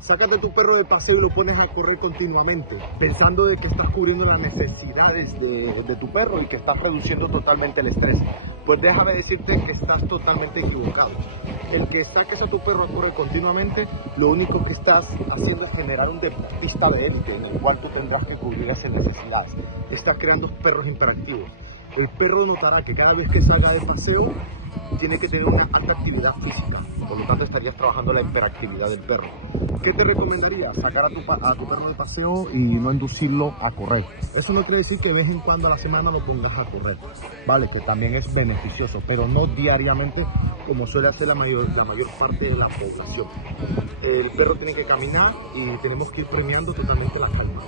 Sácate tu perro de paseo y lo pones a correr continuamente, pensando de que estás cubriendo las necesidades de tu perro y que estás reduciendo totalmente el estrés. Pues déjame decirte que estás totalmente equivocado. El que saques a tu perro a correr continuamente, lo único que estás haciendo es generar un deportista de élite en el cual tú tendrás que cubrir esas necesidades. Estás creando perros hiperactivos. El perro notará que cada vez que salga de paseo tiene que tener una alta actividad física, por lo tanto estarías trabajando la hiperactividad del perro. ¿Qué te recomendaría? Sacar a tu perro de paseo y no inducirlo a correr. Eso no quiere decir que de vez en cuando a la semana lo pongas a correr, vale, que también es beneficioso, pero no diariamente como suele hacer la mayor parte de la población. El perro tiene que caminar y tenemos que ir premiando totalmente la calma.